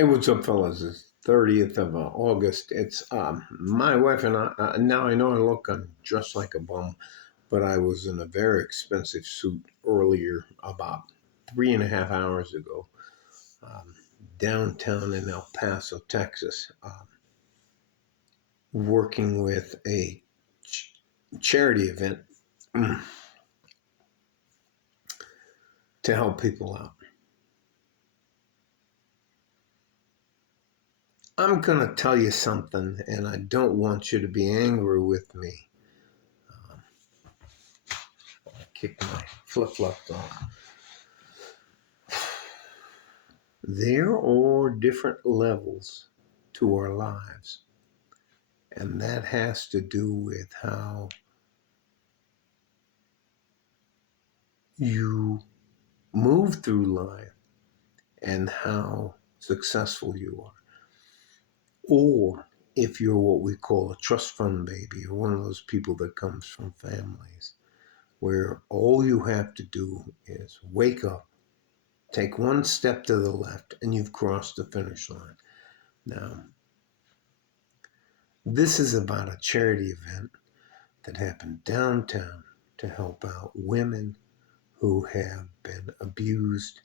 Hey, what's up, fellas? It's 30th of August. It's my wife and I. Now I know I'm dressed like a bum, but I was in a very expensive suit earlier, about 3.5 hours ago, um, downtown in El Paso, Texas, working with a charity event to help people out. I'm going to tell you something, and I don't want you to be angry with me. I kicked my flip-flops off. There are different levels to our lives, and that has to do with how you move through life and how successful you are. Or if you're what we call a trust fund baby, or one of those people that comes from families where all you have to do is wake up, take one step to the left, and you've crossed the finish line. Now, this is about a charity event that happened downtown to help out women who have been abused,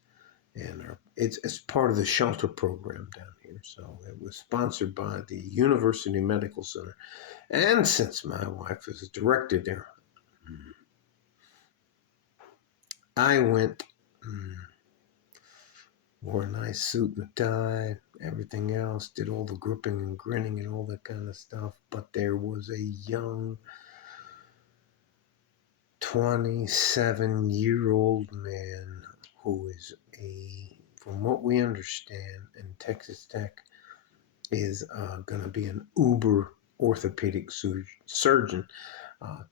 and it's part of the shelter program down here. So it was sponsored by the University Medical Center, and since my wife is a director there, I went, wore a nice suit and a tie, everything else, did all the gripping and grinning and all that kind of stuff. But there was a young 27-year-old man who is from what we understand, in Texas Tech, is going to be an uber orthopedic surgeon,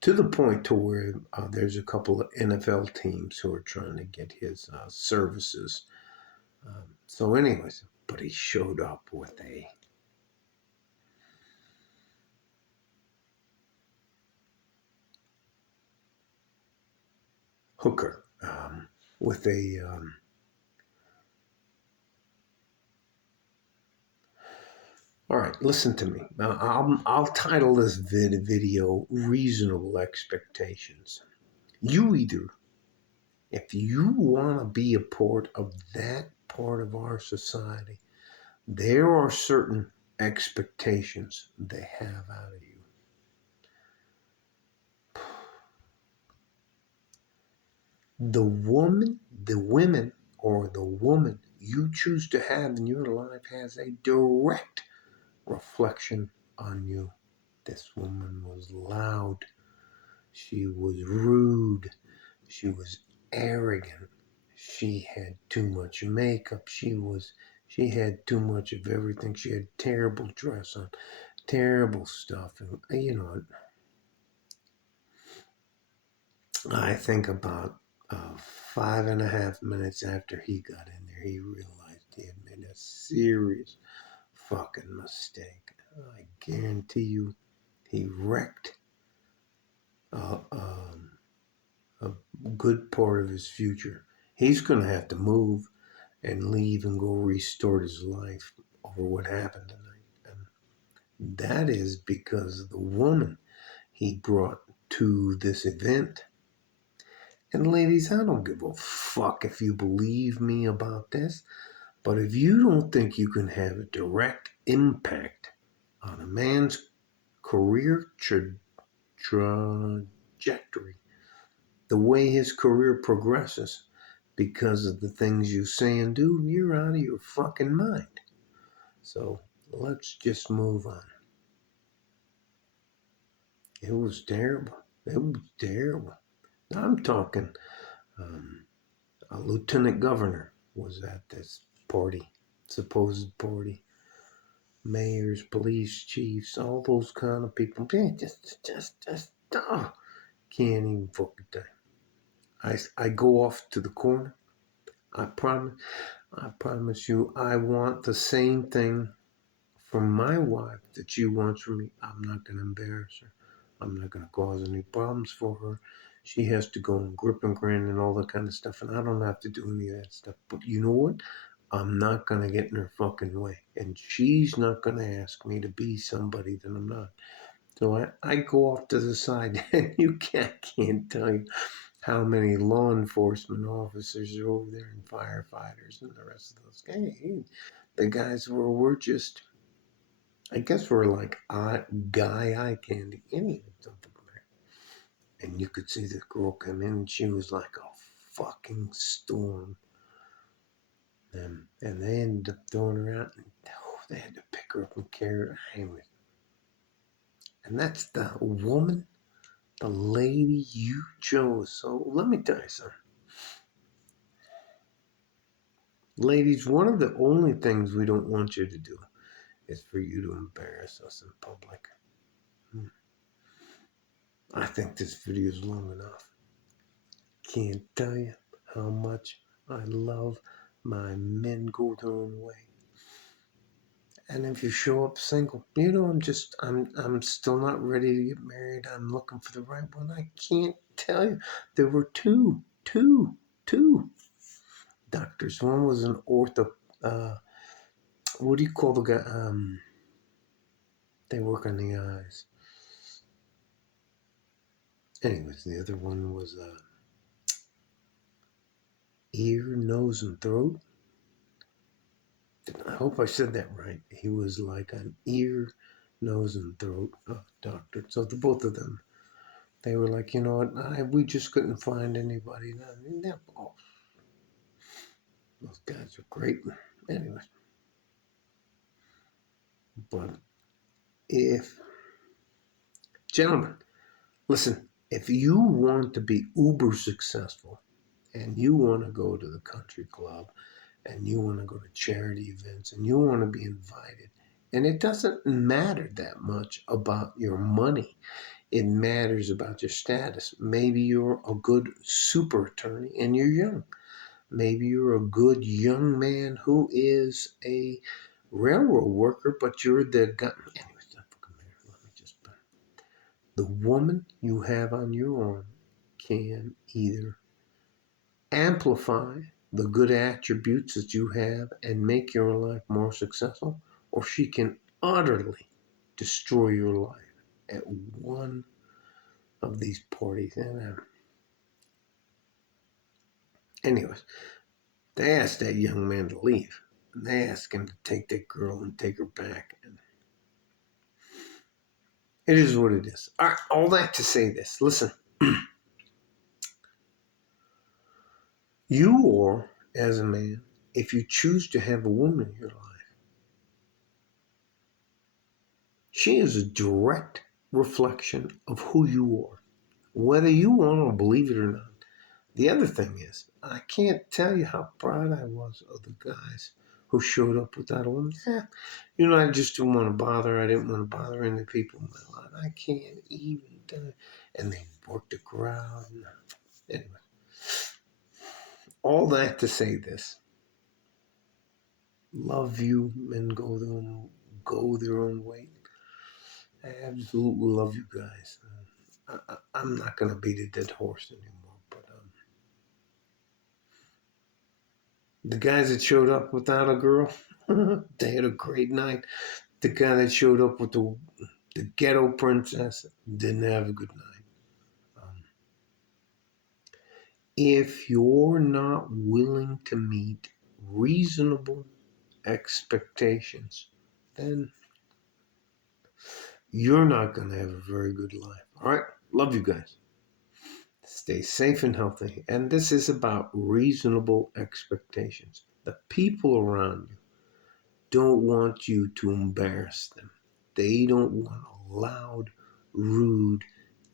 to the point to where there's a couple of NFL teams who are trying to get his services. So anyways, but he showed up with a hooker, with a all right, listen to me. I'll title this video Reasonable Expectations. You either, if you want to be a part of that part of our society, there are certain expectations they have out of you. The women, or the woman you choose to have in your life has a direct reflection on you. This woman was loud. She was rude. She was arrogant. She had too much makeup. She had too much of everything. She had terrible dress on, terrible stuff. And I think about 5.5 minutes after he got in there, he realized he had made a serious fucking mistake. I guarantee you, he wrecked a good part of his future. He's going to have to move and leave and go restart his life over what happened tonight. And that is because of the woman he brought to this event. And ladies, I don't give a fuck if you believe me about this, but if you don't think you can have a direct impact on a man's career trajectory, the way his career progresses, because of the things you say and do, you're out of your fucking mind. So let's just move on. It was terrible. It was terrible. I'm talking, a lieutenant governor was at this party, supposed party. Mayors, police chiefs, all those kind of people. Man, can't even fucking tell. I go off to the corner. I promise you, I want the same thing from my wife that she wants from me. I'm not going to embarrass her. I'm not going to cause any problems for her. She has to go and grip and grin and all that kind of stuff, and I don't have to do any of that stuff. But you know what? I'm not going to get in her fucking way. And she's not going to ask me to be somebody that I'm not. So I go off to the side, and you can't tell you how many law enforcement officers are over there and firefighters and the rest of those guys. The guys we're just, I guess we're like guy eye candy. Anyway, something like that. And you could see the girl come in, and she was like a fucking storm. And they ended up throwing her out, and they had to pick her up and carry her. Anyway, and that's the woman, the lady you chose. So let me tell you something. Ladies, one of the only things we don't want you to do is for you to embarrass us in public. I think this video is long enough. Can't tell you how much I love my men go their own way. And if you show up single, I'm still not ready to get married. I'm looking for the right one. I can't tell you. There were two doctors. One was an what do you call the guy? They work on the eyes. Anyways, the other one was ear, nose, and throat. I hope I said that right. He was like an ear, nose, and throat doctor. So the both of them, they were like, you know what? We just couldn't find anybody. Oh, those guys are great. Anyway, but if, gentlemen, listen, if you want to be uber successful and you want to go to the country club and you want to go to charity events and you want to be invited, and it doesn't matter that much about your money. It matters about your status. Maybe you're a good super attorney and you're young. Maybe you're a good young man who is a railroad worker, but you're the guy. Anyways, let me just. The woman you have on your arm can either amplify the good attributes that you have and make your life more successful, or she can utterly destroy your life at one of these parties. And anyways, they asked that young man to leave. And they asked him to take that girl and take her back. And it is what it is. All that to say this. Listen. You are, as a man, if you choose to have a woman in your life, she is a direct reflection of who you are, whether you want to believe it or not. The other thing is, I can't tell you how proud I was of the guys who showed up without a woman. I just didn't want to bother. I didn't want to bother any people in my life. I can't even tell you. And they worked the crowd. Anyway, all that to say this. Love you, men go their own way. I absolutely love you guys. I'm not going to beat a dead horse anymore. But the guys that showed up without a girl, they had a great night. The guy that showed up with the ghetto princess didn't have a good night. If you're not willing to meet reasonable expectations, then you're not going to have a very good life. All right? Love you guys. Stay safe and healthy. And this is about reasonable expectations. The people around you don't want you to embarrass them. They don't want a loud, rude,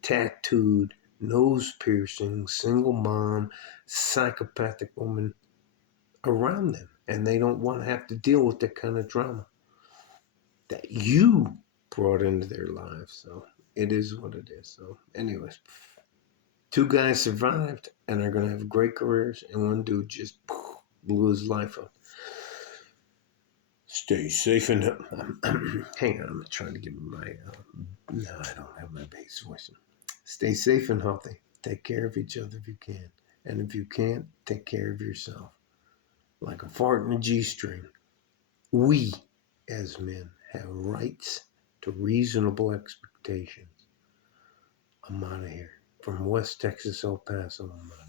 tattooed, nose piercing, single mom, psychopathic woman around them. And they don't want to have to deal with that kind of drama that you brought into their lives. So it is what it is. So anyways, two guys survived and are going to have great careers, and one dude just blew his life up. Stay safe and hang on, I'm trying to give my no, I don't have my bass voice. Stay safe and healthy. Take care of each other if you can, and if you can't, take care of yourself. like a fart in a G-string. We, as men, have rights to reasonable expectations. I'm out of here. From West Texas, El Paso, I'm out of here.